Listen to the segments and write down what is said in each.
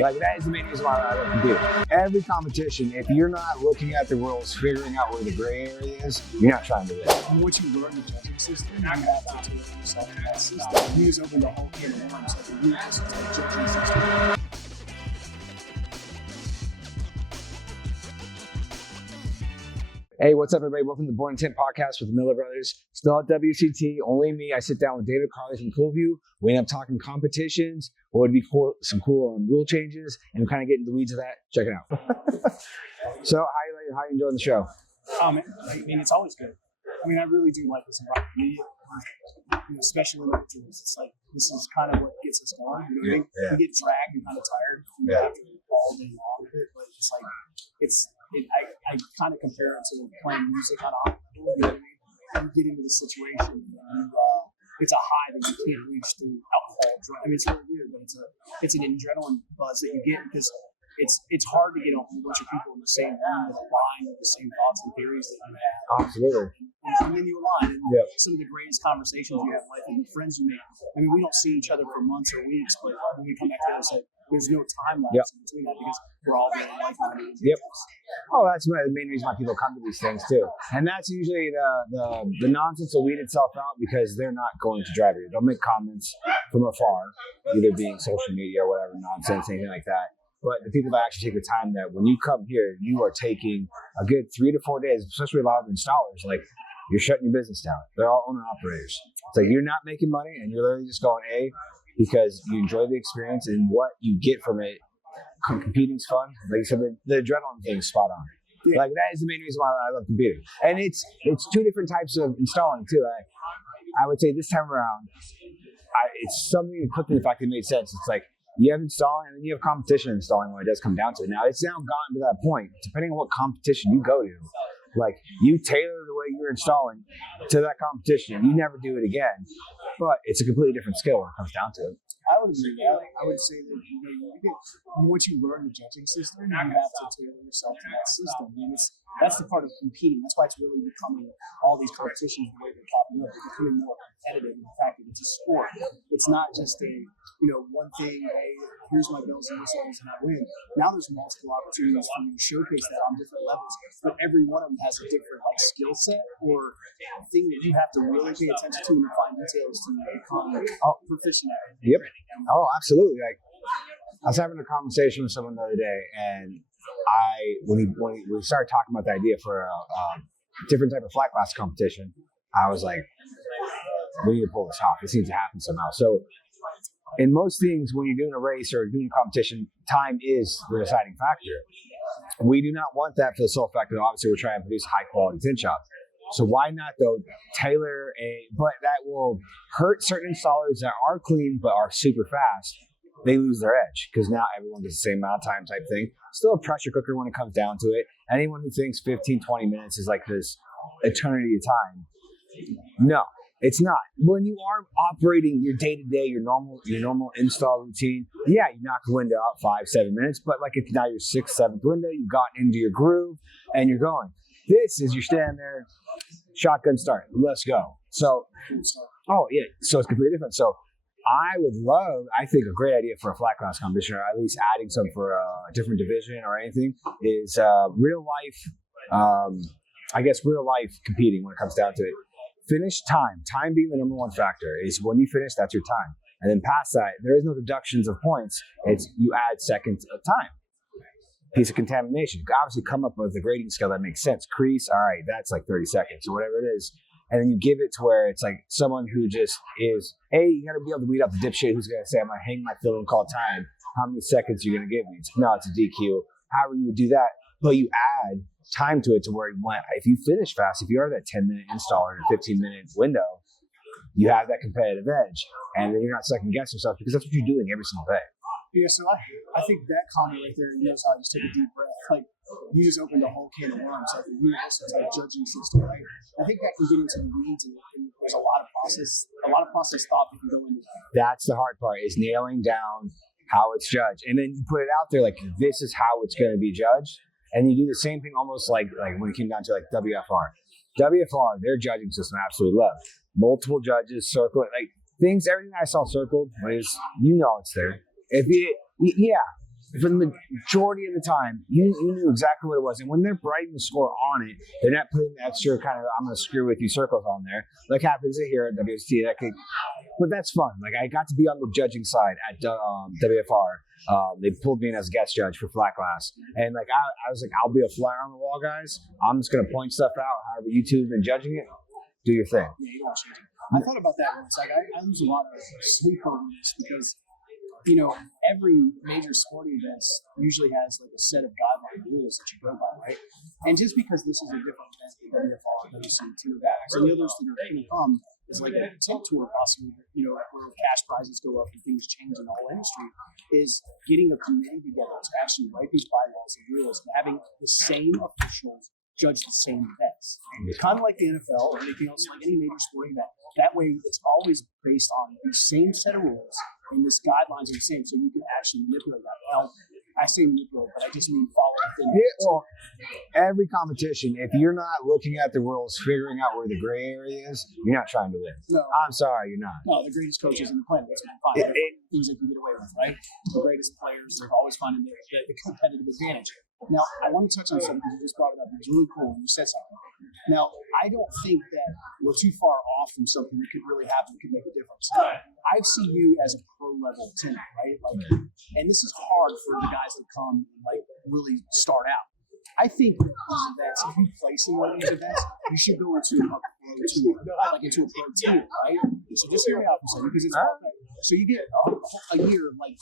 Like, that is the main reason why I love computing. Every competition, if you're not looking at the rules, figuring out where the gray area is, you're not trying to win. And once you learn the judging system, you have to tailor yourself to that system. You just open the whole can of worms. Like, you just take judging system. Hey, what's up, everybody? Welcome to the Born in Tint podcast with the Miller Brothers. Still at WFCT, only me. I sit down with Dave Karle from CoolVu. We end up talking competitions, what would be cool, some cool rule changes, and we kind of get into the weeds of that. Check it out. So, how you enjoying the show? Oh, man. I mean, it's always good. I mean, I really do like this environment. Especially individuals. It's like, this is kind of what gets us going. You know what I mean? Yeah. We get dragged and kind of tired after all day long with it, but it's like, I kind of compare it to playing music on a, you know what I mean? You get into the situation and it's a high that you can't reach through alcohol, drug. I mean, it's really weird, but it's an adrenaline buzz that you get because it's hard to get a whole bunch of people in the same room that align with the same thoughts and theories that you have. Absolutely. And then you align. And some of the greatest conversations you have in life and the friends you make. I mean, we don't see each other for months or weeks, but when we come back together, it's like there's no time lapse in between that because we're all really like-minded. Yep. Oh, that's the main reason why people come to these things too. And that's usually the nonsense will weed itself out because they're not going to drive you. They'll make comments from afar, either being social media or whatever nonsense, anything like that. But the people that actually take the time that when you come here, you are taking a good 3 to 4 days, especially a lot of installers, like you're shutting your business down. They're all owner operators. It's like you're not making money and you're literally just going because you enjoy the experience and what you get from it. Competing's fun. Like you said, the adrenaline thing is spot on. Yeah. Like that is the main reason why I love competing. And it's two different types of installing too. I would say this time around, it's something that quickly, if I could make sense, it's like you have installing and then you have competition installing when it does come down to it. Now it's now gotten to that point, depending on what competition you go to, like you tailor the way you're installing to that competition and you never do it again. But it's a completely different skill when it comes down to it. I would agree. I would say that once you learn the judging system, you have to tailor yourself to that system. I mean, that's the part of competing. That's why it's really becoming all these competitions the way they're popping up. They're becoming more competitive in the fact that it's a sport. It's not just a one thing. Hey, here's my bells and whistles, and I win. Now there's multiple opportunities for you to showcase that on different levels. But every one of them has a different skill set or thing that you have to really pay attention to and the fine details to become proficient at. Yep. Oh, absolutely. Like I was having a conversation with someone the other day, and when we started talking about the idea for a different type of flat glass competition, I was like, we need to pull this off. This needs to happen somehow. So in most things, when you're doing a race or doing a competition, time is the deciding factor. We do not want that for the sole fact that obviously we're trying to produce high quality tint shots. So why not though tailor but that will hurt certain installers that are clean but are super fast. They lose their edge because now everyone gets the same amount of time type thing. Still a pressure cooker when it comes down to it. Anyone who thinks 15, 20 minutes is like this eternity of time. No, it's not. When you are operating your day-to-day, your normal install routine, you knock the window out 5-7 minutes, but like if now your 6th, 7th window, you've gotten into your groove and you're going. This is you're standing there, shotgun start, let's go. So, so it's completely different. So I think a great idea for a flat glass competition, or at least adding some for a different division or anything, is real life competing when it comes down to it. Finish time. Time being the number one factor is when you finish, that's your time. And then past that, there is no deductions of points. It's you add seconds of time. Piece of contamination. You can obviously come up with a grading scale that makes sense. Crease, all right, that's like 30 seconds or whatever it is. And then you give it to where it's like someone who just is, you got to be able to weed out the dipshit who's going to say, I'm going to hang my fill and call time. How many seconds are you going to give me? No, it's a DQ. However you would do that, but you add time to it to where if you finish fast, if you are that 10-minute install or a 15-minute window, you have that competitive edge. And then you're not second guessing yourself because that's what you're doing every single day. Yeah, so I think that comment right there, how I just took a deep breath. Like, you just opened a whole can of worms, like a universal judging system, right? I think that can get into the weeds, and there's a lot of process thought that can go into that. That's the hard part, is nailing down how it's judged. And then you put it out there like, this is how it's going to be judged. And you do the same thing almost like when it came down to like WFR. WFR, their judging system, I absolutely love. Multiple judges, circle it, everything I saw circled is, it's there. If for the majority of the time, you knew exactly what it was. And when they're writing the score on it, they're not putting the extra kind of I'm going to screw with you circles on there, like happens here at WFCT. But that's fun. Like I got to be on the judging side at WFR. They pulled me in as a guest judge for flat glass, and like I was like, I'll be a flyer on the wall, guys. I'm just going to point stuff out. However you two have been judging it, do your thing. Yeah, you don't change it. I thought about that once. Like I lose a lot of sleep over this because, you know, every major sporting event usually has like a set of guideline rules that you go by, right? And just because this is a different event than WFR, WCT, and the others that are going to come is like a Tint tour possibly, you know, where cash prizes go up and things change in the whole industry, is getting a committee together to actually write these bylaws and rules and having the same officials judge the same events. It's kind of like the NFL or anything else, like any major sporting event. That way, it's always based on the same set of rules and the guidelines are the same, so you can actually manipulate that. Now, I say manipulate, but I just mean follow within. Yeah, well, every competition, if you're not looking at the rules, figuring out where the gray area is, you're not trying to win. No, I'm sorry, you're not. No, the greatest coaches in the planet. That's what I'm finding. Things they can get away with, right? The greatest players, they're always finding the competitive advantage. Now, I want to touch on something because you just brought it up. It was really cool when you said something. Now, I don't think that we're too far off from something that could really happen that could make a difference. I see you as a pro-level tenant, right? Like, and this is hard for the guys that come and like really start out. I think that these events, if you place in one of these events, you should go into a pro tour, like into a pro team, right? So just hear me out for a second because it's hard. So you get a year of like,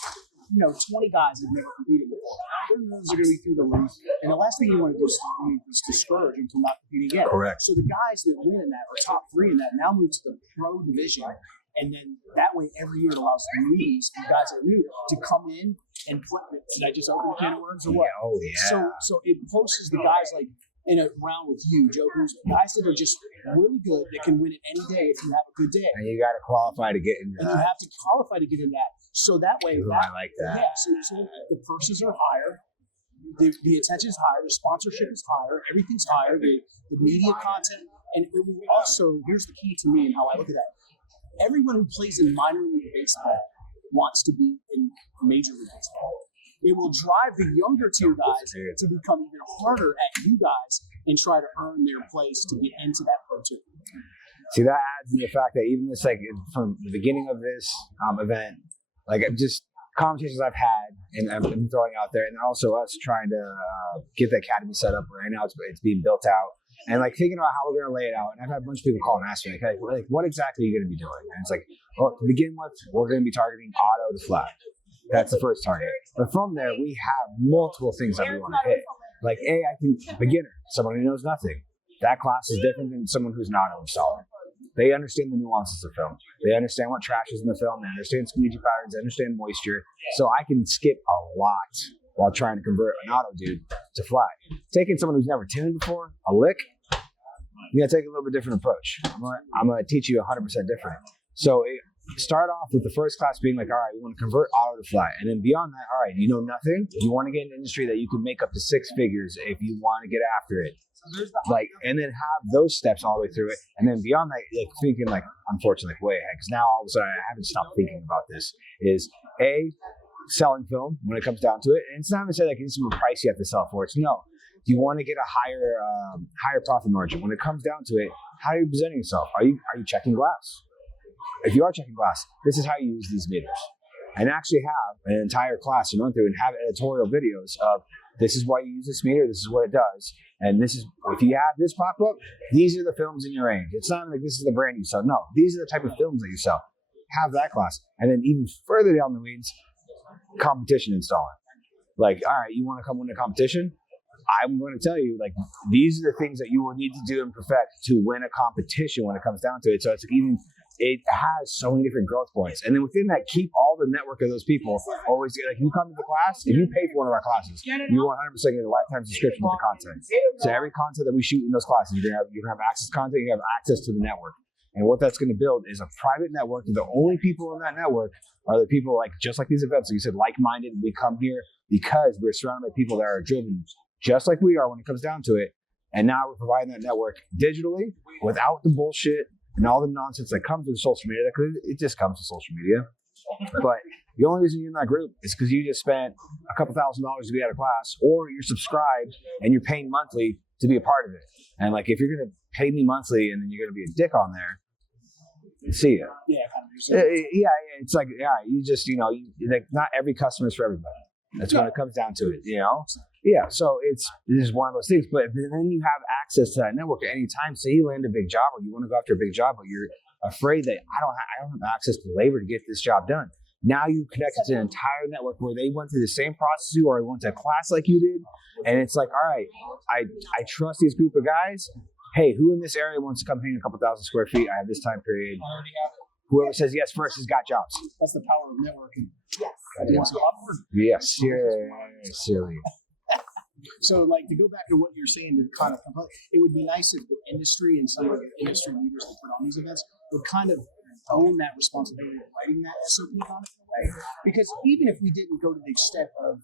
you know, 20 guys that have never competed before. Their nerves are going to be through the roof. And the last thing you want to do is discourage them from not competing again. Correct. So the guys that win in that, or top three in that, now move to the pro division. And then that way, every year it allows the newbies, the guys that are new, to come in and put it. Did I just open a can of worms or what? Yeah, oh, yeah. So it posts the guys like in a round with you, Joe, who's guys that are just really good that can win it any day if you have a good day. And you got to qualify to get into that. And you have to qualify to get in that. So that way, Ooh, I like that. Yeah, so the purses are higher, the attention is higher, the sponsorship is higher, everything's higher, the media content, and it will also, here's the key to me and how I look at that. Everyone who plays in minor league baseball wants to be in major league baseball. It will drive the younger tier guys to become even harder at you guys and try to earn their place to get into that pro tour. See, that adds to the fact that even this, like, from the beginning of this event, like, just conversations I've had and I've been throwing out there, and also us trying to get the academy set up right now. It's being built out, and like thinking about how we're going to lay it out. And I've had a bunch of people call and ask me, like, what exactly are you going to be doing? And it's like, well, to begin with, we're going to be targeting auto to flat. That's the first target. But from there, we have multiple things that we want to hit. Like, I think beginner, someone who knows nothing. That class is different than someone who's not an installer. They understand the nuances of film. They understand what trash is in the film. They understand squeegee patterns. They understand moisture. So I can skip a lot while trying to convert an auto dude to flat. Taking someone who's never tuned before, a lick, you got to take a little bit different approach. I'm going to teach you 100% different. So start off with the first class being like, all right, we want to convert auto to flat. And then beyond that, all right, you know nothing. You want to get in an industry that you can make up to 6 figures if you want to get after it. Like, and then have those steps all the way through it. And then beyond that, like thinking like, unfortunately, like way ahead. Because now all of a sudden I haven't stopped thinking about this. Is selling film when it comes down to it. And it's not even say like this is a price you have to sell for. It's no. You want to get a higher profit margin. When it comes down to it, how are you presenting yourself? Are you checking glass? If you are checking glass, this is how you use these meters. And actually have an entire class to run through and have editorial videos of this is why you use this meter, this is what it does. And this is, if you have this pop up, these are the films in your range. It's not like this is the brand you sell. No, these are the type of films that you sell. Have that class. And then even further down the weeds, competition installing. Like, all right, you want to come win a competition? I'm going to tell you, like, these are the things that you will need to do and perfect to win a competition when it comes down to it. So it's even, it has so many different growth points. And then within that, keep all the network of those people always, like, you come to the class, if you pay for one of our classes, you 100% get a lifetime subscription to the content. So every content that we shoot in those classes, you're going to have access to content, you have access to the network. And what that's going to build is a private network. The only people in that network are the people like, just like these events. So you said like-minded, we come here because we're surrounded by people that are driven just like we are when it comes down to it. And now we're providing that network digitally without the bullshit and all the nonsense that comes with social media, because it just comes with social media. But The only reason you're in that group is because you just spent a couple $1,000s to be out of class, or you're subscribed and you're paying monthly to be a part of it. And like, if you're going to pay me monthly and then you're going to be a dick on there, see ya. Yeah, kind of. Yeah, it's like, you just, like, not every customer is for everybody. That's when it comes down to it, Yeah, so it's one of those things. But then you have access to that network at any time. Say you land a big job, or you want to go after a big job, but you're afraid that I don't have access to labor to get this job done. Now you connected to an entire network where they went through the same process you, or went to a class like you did, and it's like, all right, I trust these group of guys. Hey, who in this area wants to come paint a couple 1,000 square feet? I have this time period. Whoever says yes first has got jobs. That's the power of networking. Yes. You want some popcorn? Yes, silly. So, like, to go back to what you're saying, to kind of, it would be nice if the industry and some of the industry leaders that put on these events would kind of own that responsibility of writing that SOP on it in a way. Because even if we didn't go to the extent of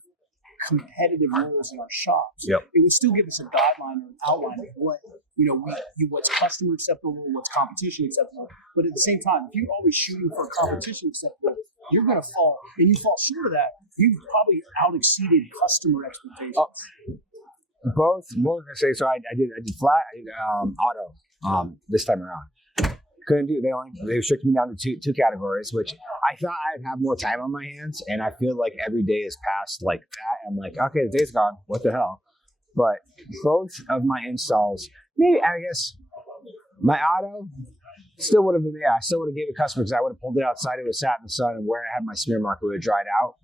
competitive rules in our shops, it would still give us a guideline or an outline of what, what's customer acceptable, what's competition acceptable. But at the same time, if you're always shooting for competition acceptable, you're going to fall, and you fall short of that, you've probably out-exceeded customer expectations. Both. What was I say? So I did flat, I did auto this time around. Couldn't do. They restricted me down to two categories, which I thought I'd have more time on my hands, and I feel like every day is passed like that. I'm like, okay, the day's gone. What the hell? But both of my installs, maybe I guess my auto still would have been. I still would have gave it customer because I would have pulled it outside. It was sat in the sun, and where I had my smear marker would have dried out,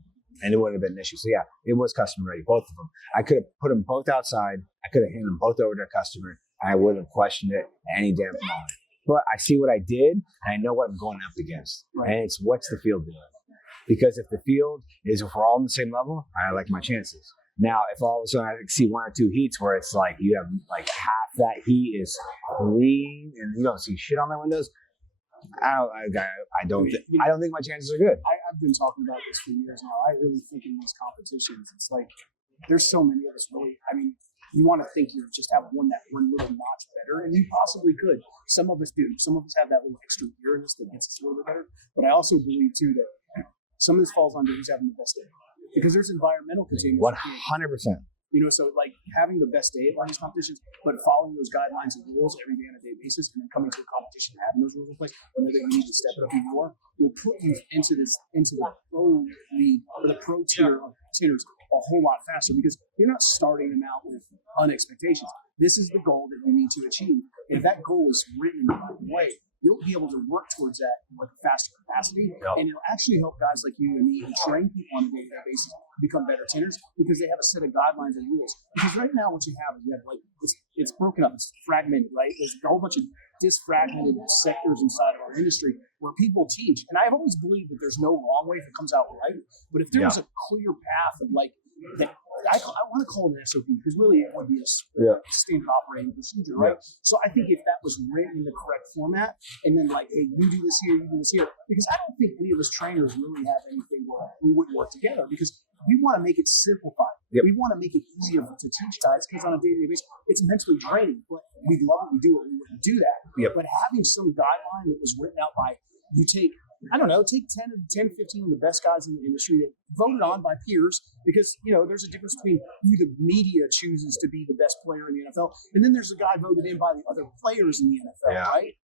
and it wouldn't have been an issue. So yeah, it was customer ready, both of them. I could have put them both outside. I could have handed them both over to a customer, and I wouldn't have questioned it any damn moment. But I see what I did, and I know what I'm going up against. Right. And it's what's the field doing? Because if the field is, if we're all on the same level, I like my chances. Now, if all of a sudden I see one or two heats where it's like you have like half that heat is clean and you don't see shit on the windows, I don't think my chances are good. I've been talking about this for years now. I really think in these competitions, it's like there's so many of us really. I mean, you want to think you just have one little notch better, and you possibly could. Some of us do. Some of us have that little extra gear in us that gets us a little bit better. But I also believe too that some of this falls under who's having the best day, because there's environmental containment. 100%. So like having the best day at one of these competitions, but following those guidelines and rules every day on a day basis, and then coming to a competition and having those rules in place, whenever you need to step it up even more, will put you into the pro league or the pro tier of tiers a whole lot faster, because you're not starting them out with unexpectations. This is the goal that you need to achieve. If that goal is written in the right way, you'll be able to work towards that with a faster capacity, and it'll actually help guys like you and me and train people on a day-to-day basis become better tinners, because they have a set of guidelines and rules. Because right now what you have is like it's broken up, it's fragmented, right? There's a whole bunch of disfragmented sectors inside of our industry where people teach. And I've always believed that there's no wrong way if it comes out right. But if there was a clear path of like that, I want to call it an SOP, because really it would be a standard operating procedure, right? So I think if that was written in the correct format, and then like, hey, you do this here, you do this here, because I don't think any of us trainers really have anything where we wouldn't work together, because we want to make it simplified. We want to make it easier to teach guys, because on a day-to-day basis, it's mentally draining, but we love what we do, we wouldn't do that. But having some guideline that was written out by, you take 10, 15 of the best guys in the industry that voted on by peers, because, there's a difference between who the media chooses to be the best player in the NFL, and then there's a guy voted in by the other players in the NFL, right?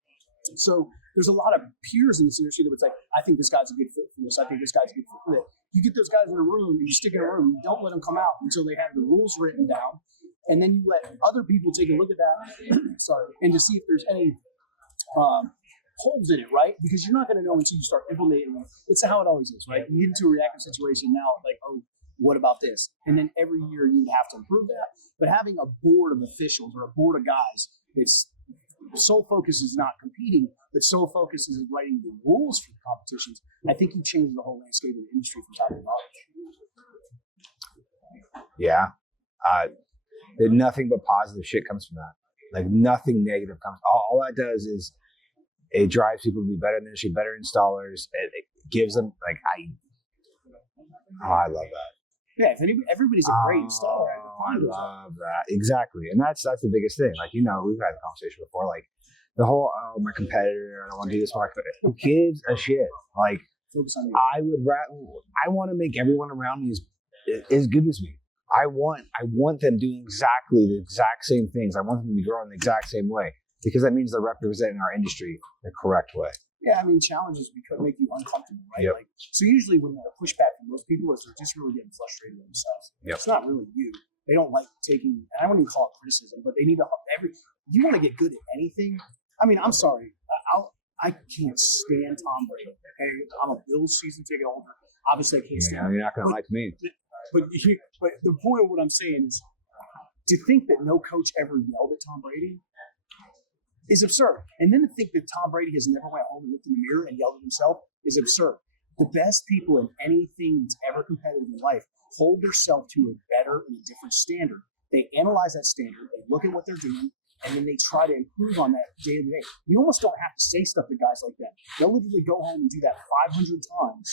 So there's a lot of peers in this industry that would say, I think this guy's a good fit for this, I think this guy's a good fit for that. You get those guys in a room, and you stick in a room, you don't let them come out until they have the rules written down, and then you let other people take a look at that, and to see if there's any holes in it, right? Because you're not going to know until you start implementing it. It's how it always is, right? You get into a reactive situation now, like, oh, what about this? And then every year you have to improve that. But having a board of officials or a board of guys, its sole focus is not competing, but sole focus is writing the rules for the competitions. I think you change the whole landscape of the industry from top to bottom. Yeah. Nothing but positive shit comes from that. Like, nothing negative comes. All that does is it drives people to be better in the industry, better installers. It gives them, like, I love that. Yeah, everybody's a great installer. I love that. Exactly. And that's the biggest thing. Like, we've had a conversation before, like the whole, my competitor, I don't want to do this, who gives a shit? Like, Focus on you. I want to make everyone around me as good as me. I want them doing exactly the exact same things. I want them to be growing the exact same way because that means they're representing our industry the correct way. Yeah, I mean, challenges make you uncomfortable, right? Yep. Like, so usually when the pushback from most people is they're just really getting frustrated with themselves. Yep. It's not really you. They don't like taking, and I wouldn't even call it criticism, but they need to you want to get good at anything. I mean, I'm sorry. I can't stand Tom Brady. Hey, I'm a Bills season ticket holder. Obviously, I can't stand him. You're not going to like me. But the point of what I'm saying is to think that no coach ever yelled at Tom Brady is absurd. And then to think that Tom Brady has never went home and looked in the mirror and yelled at himself is absurd. The best people in anything that's ever competitive in life hold themselves to a better and a different standard. They analyze that standard, they look at what they're doing, and then they try to improve on that day to day. You almost don't have to say stuff to guys like that. They'll literally go home and do that 500 times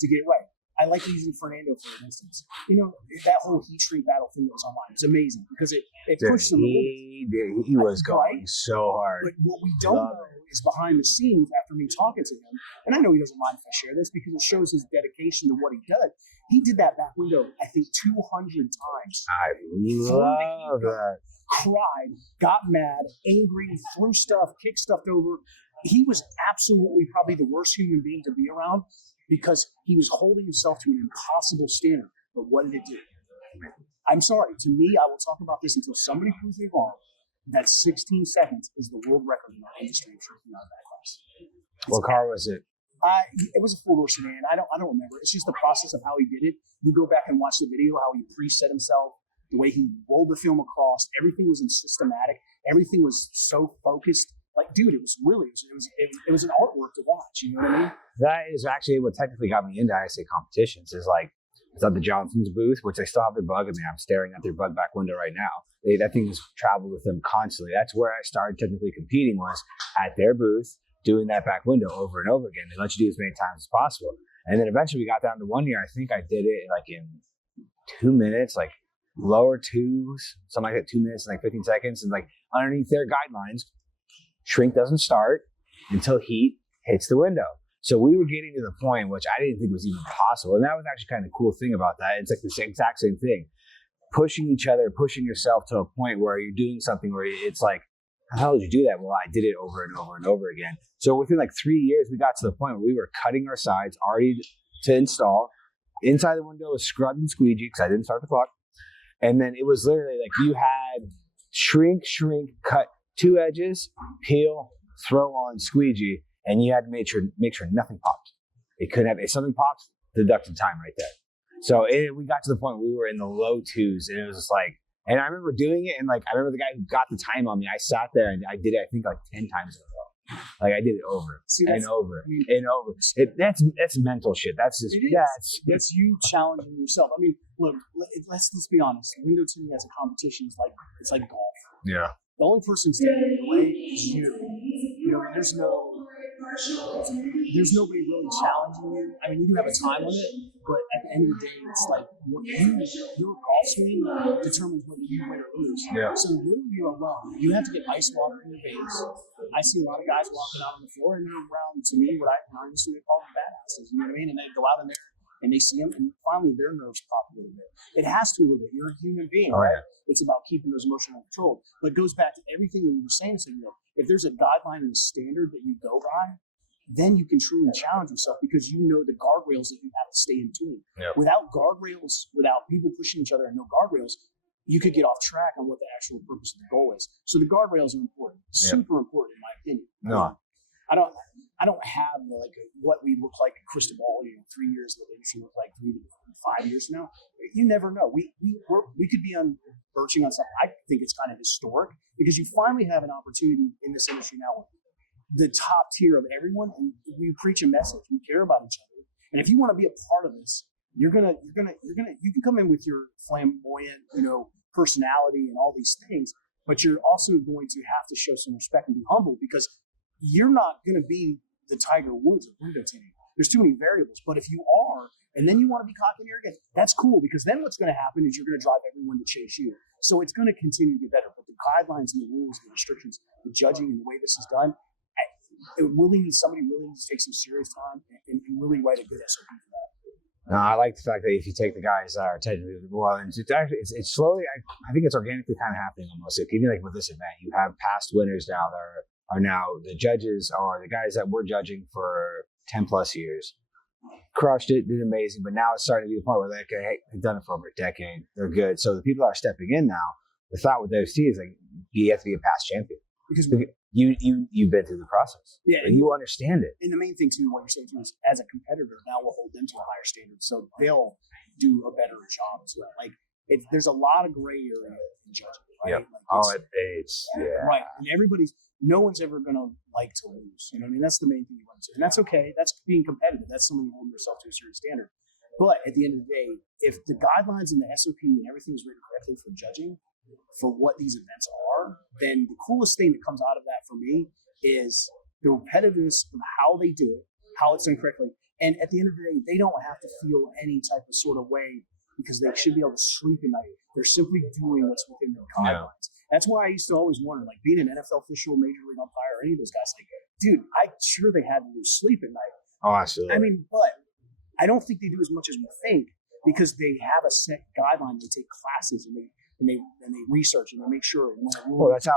to get it right. I like using Fernando for instance. You know, that whole heat shrink battle thing that was online is amazing because it pushed him a little bit. He was going so hard. But what we don't know is behind the scenes after me talking to him, and I know he doesn't mind if I share this because it shows his dedication to what he does. He did that back window, I think, 200 times. I love that. Cried, got mad, angry, threw stuff, kicked stuff over. He was absolutely probably the worst human being to be around because he was holding himself to an impossible standard. But what did it do? I'm sorry. To me, I will talk about this until somebody proves me wrong. That 16 seconds is the world record in our industry of shrinking out of that class. What car was it? It was a four-door sedan. I don't remember. It's just the process of how he did it. You go back and watch the video, how he preset himself, the way he rolled the film across. Everything was systematic. Everything was so focused. Like, dude, it was an artwork to watch. You know what I mean? That is actually what technically got me into ISA competitions. Is like it's at the Johnson's booth, which they still have their bug. I mean, I'm staring at their bug back window right now. That thing has traveled with them constantly. That's where I started technically competing was at their booth, doing that back window over and over again. They let you do as many times as possible. And then eventually we got down to 1 year. I think I did it like in 2 minutes, like lower twos, something like that, 2 minutes and like 15 seconds. And like underneath their guidelines, shrink doesn't start until heat hits the window. So we were getting to the point, which I didn't think was even possible. And that was actually kind of the cool thing about that. It's like the exact same thing. Pushing each other, pushing yourself to a point where you're doing something where it's like, how the hell did you do that? Well, I did it over and over and over again. So within like 3 years, we got to the point where we were cutting our sides already to install. Inside the window was scrubbed and squeegee because I didn't start the clock. And then it was literally like you had shrink, cut 2 edges, peel, throw on squeegee, and you had to make sure nothing popped. It couldn't have, if something pops, deducted time right there. So we got to the point where we were in the low 2s, and it was just like, and I remember doing it, and like I remember the guy who got the time on me. I sat there and I did it, I think like 10 times in a row. Like I did it over and over and over. That's mental shit. That's just that's you challenging yourself. I mean, look, let's be honest. Window tinting as a competition is it's like golf. Yeah. The only person standing in the way is you. You know, there's nobody really challenging you. I mean, you do have a time limit, but at the end of the day, it's like your golf swing determines whether you win or lose. Yeah. So you're alone. You have to get ice water in your veins. I see a lot of guys walking out on the floor, and they're around, to me, what I used to call them badasses. You know what I mean? And they go out in there, and they see them, and finally their nerves pop a little bit. It has to a little bit. You're a human being, right? It's about keeping those emotional control. But it goes back to everything that we were saying. So, if there's a guideline and a standard that you go by, then you can truly challenge yourself because you know the guardrails that you have to stay in tune. Yep. Without guardrails, without people pushing each other and no guardrails, you could get off track on what the actual purpose of the goal is. So the guardrails are important, super important in my opinion. No. I don't have what we look like in crystal ball, 3 years later, we look like 3 to 5 years from now. You never know. We could be birching on something. I think it's kind of historic because you finally have an opportunity in this industry now, the top tier of everyone, and we preach a message. We care about each other. And if you want to be a part of this, you can come in with your flamboyant, personality and all these things, but you're also going to have to show some respect and be humble because you're not going to be the Tiger Woods of window tinting. There's too many variables. But if you are, and then you want to be cocky and arrogant, that's cool because then what's going to happen is you're going to drive everyone to chase you. So it's going to continue to get better. But the guidelines and the rules, the restrictions, the judging and the way this is done, somebody really needs to take some serious time and can really write a good SOP for that. No, I like the fact that if you take the guys that are technically well, and it's slowly. I think it's organically kind of happening almost. Like, even like with this event, you have past winners now that are now the judges or the guys that were judging for 10 plus years. Crushed it, did amazing, but now it's starting to be the point where they're like, hey, they've done it for over a decade. They're good. So the people that are stepping in now, the thought with WFCT is like, you have to be a past champion because you've been through the process. Yeah, and you understand it. And the main thing too, what you're saying too, is as a competitor, now we'll hold them to a higher standard, so they'll do a better job as well. Like there's a lot of gray area in judging, right? Yep. Like it's right. And no one's ever gonna like to lose. You know what I mean? That's the main thing you want to do, and that's okay. That's being competitive. That's something you hold yourself to a certain standard. But at the end of the day, if the guidelines and the SOP and everything is written correctly for judging, for what these events are, then the coolest thing that comes out of that for me is the repetitiveness of how they do it, how it's done correctly. And at the end of the day, they don't have to feel any type of sort of way because they should be able to sleep at night. They're simply doing what's within their guidelines. That's why I used to always wonder, like being an NFL official, major league umpire, or any of those guys, like, dude, I'm sure they had to lose sleep at night. Oh, absolutely. I mean, but I don't think they do as much as we think because they have a set guideline. They take classes and they research and they make sure. Well, that's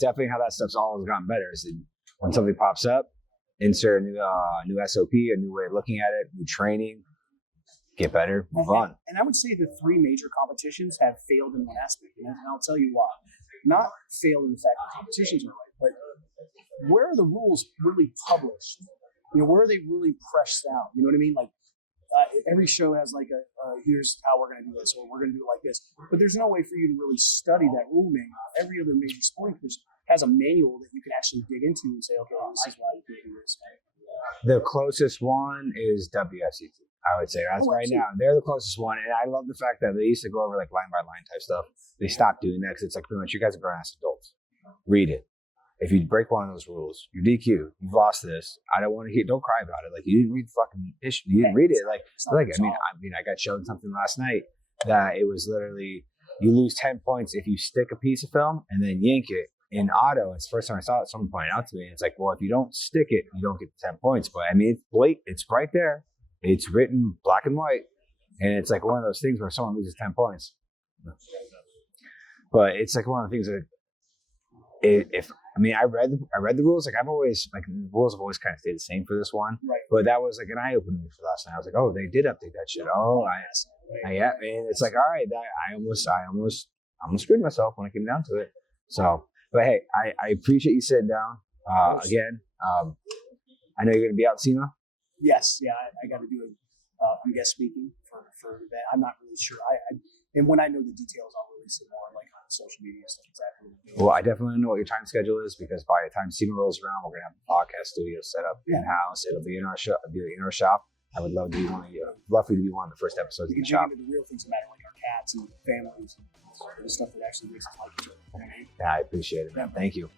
definitely how that stuff's always gotten better. Is when something pops up, insert a new SOP, a new way of looking at it, new training, get better, move on. And I would say the three major competitions have failed in one aspect, and I'll tell you why. Not failed in the fact that competitions are right, but where are the rules really published? Where are they really pressed out? You know what I mean? Like every show has like here's how we're going to do this, or we're going to do it like this. But there's no way for you to really study that rule manual. Every other major sport has a manual that you can actually dig into and say, okay, this is why you can do this. The closest one is WFCT. I would say that's right now. They're the closest one, and I love the fact that they used to go over like line by line type stuff. They stopped doing that because it's like pretty much you guys are grown ass adults. Read it. If you break one of those rules, you're DQ. You've lost this. I don't want to hear. Don't cry about it. Like you didn't read the fucking issue. You didn't read it. Like I got shown something last night that it was literally you lose 10 points if you stick a piece of film and then yank it in auto. It's the first time I saw it. Someone pointed out to me. And it's like, well, if you don't stick it, you don't get the 10 points. But I mean, it's blatant. It's right there. It's written black and white, and it's like one of those things where someone loses 10 points. But it's like one of the things that I read the rules. Like I've always the rules have always kind of stayed the same for this one. Right. But that was like an eye opener for last night. I was like, oh, they did update that shit. Oh, yeah. And it's like, all right, I almost screwed myself when it came down to it. So, but hey, I appreciate you sitting down again. I know you're going to be out in SEMA. Yes, yeah, I got to do I'm guest speaking for that. I'm not really sure. And when I know the details, I'll release it more like on social media stuff. Exactly. Well, I definitely know what your time schedule is because by the time SEMA rolls around, we're gonna have a podcast studio set up in house. It'll be in our shop. I would love to be for you to be one of the first episodes of the shop. Into the real things that matter, like our cats and families and the stuff that actually makes us like each other. Yeah, I appreciate it, man. Thank you.